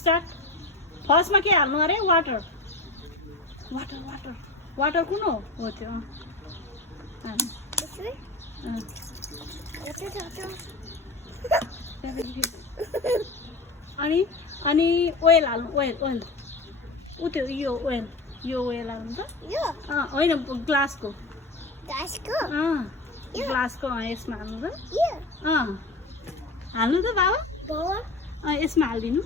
Start फर्स्टमा के हाल्नु अरे वाटर वाटर वाटर वाटर कुन हो त्यो अनि अनि ओइल हाल्नु ओइल ओइल उ त्यो यो ओइल हाल्नु त होइन ग्लासको ग्लासको यसमा हाल्नु त हाल्नु त बाबा यसमा हालिदिनु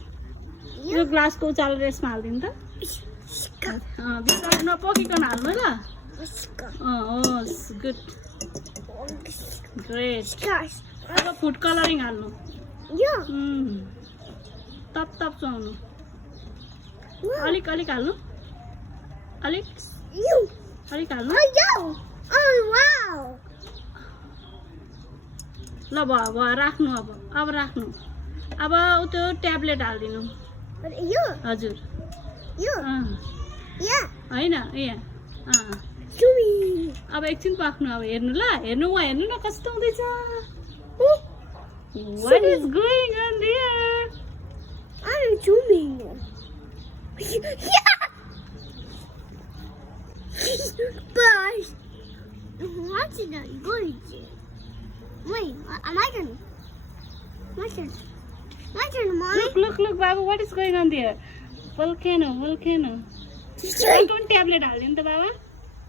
यो ग्लासको उचालेर यसमा हालिदिनु त भित्र नपोकिकन हाल्नु ल गुड ग्रेट अब फुड कलरिङ हाल्नु तप तप चुहाउनु अलिक अलिक हाल्नु अलिक अलिक हाल्नु ल भयो राख्नु अब राख्नु अब त्यो ट्याब्लेट हालिदिनु हजुर होइन अब एकछिन पाक्नु अब हेर्नु ल हेर्नु हेर्नु न कस्तो हुँदैछ What is going on there? I'm zooming. But what's it going to? Wait, my turn. My turn. My turn, Mom. Look, Baba, what is going on there? Volcano. अर्को पनि ट्याब्लेट हाल्दिनु त बाबा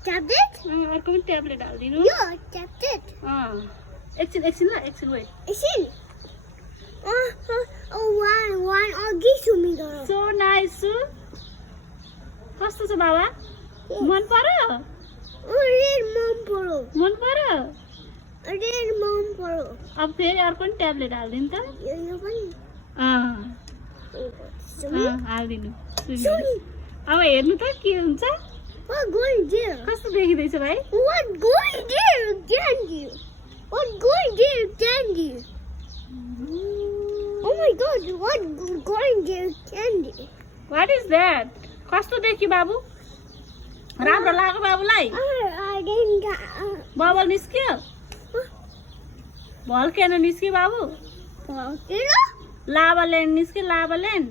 Tablet? अर्को पनि ट्याब्लेट हाल्दिनु Yeah, tablet. एकछिन ल एकछिन weight Listen. One. I'll give to me. So nice. कस्तो छ बाबा मन पर्यो Red mom poro. मन पर्यो Red mom poro. अब फेरि अर्को पनि ट्याब्लेट हाल्दिनु त You पनि. हाल्दिनु अब हेर्नु त के हुन्छ What going there? कस्तो देखिँदैछ भाइ What going there, Candy? What going there, Candy? Oh my God! What going there, Candy? What is that? कस्तो देखि बाबु राम्रो लाग्यो बाबुलाई I didn't. बबल निस्क्यो भल्केनो निस्क्यो बाबु लाभा ल्यान्ड निस्क्यो लाभा ल्यान्ड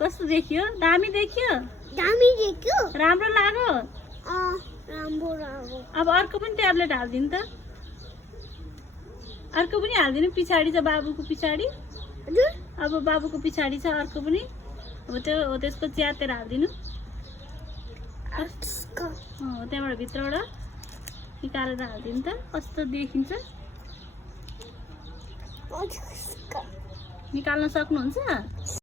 कस्तो देखियो दामी देखियो राम्रो लाग्यो अब अर्को पनि ट्याब्लेट हाल्दिनु त अर्को पनि हाल्दिनु पछाडि छ बाबुको पछाडि अब बाबुको पछाडि छ अर्को पनि अब त्यो त्यसको च्यातेर हाल्दिनु त्यहाँबाट भित्रबाट निकालेर हाल्दिनु त कस्तो देखिन्छ निकाल्न सक्नुहुन्छ